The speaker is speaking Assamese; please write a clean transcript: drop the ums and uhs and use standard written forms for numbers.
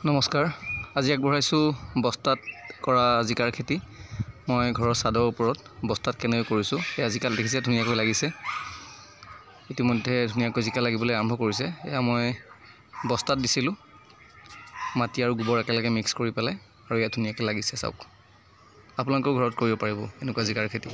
নমস্কাৰ। আজি আগবঢ়াইছোঁ বস্তাত কৰা জিকাৰ খেতি। মই ঘৰৰ ছাদৰ ওপৰত বস্তাত কেনেকৈ কৰিছোঁ। এই আজিকালি দেখিছে ধুনীয়াকৈ লাগিছে। ইতিমধ্যে ধুনীয়াকৈ জিকা লাগিবলৈ আৰম্ভ কৰিছে। এয়া মই বস্তাত দিছিলোঁ, মাটি আৰু গোবৰ একেলগে মিক্স কৰি পেলাই, আৰু ইয়াত ধুনীয়াকৈ লাগিছে। চাওক, আপোনালোকৰ ঘৰত কৰিব পাৰিব এনেকুৱা জিকাৰ খেতি।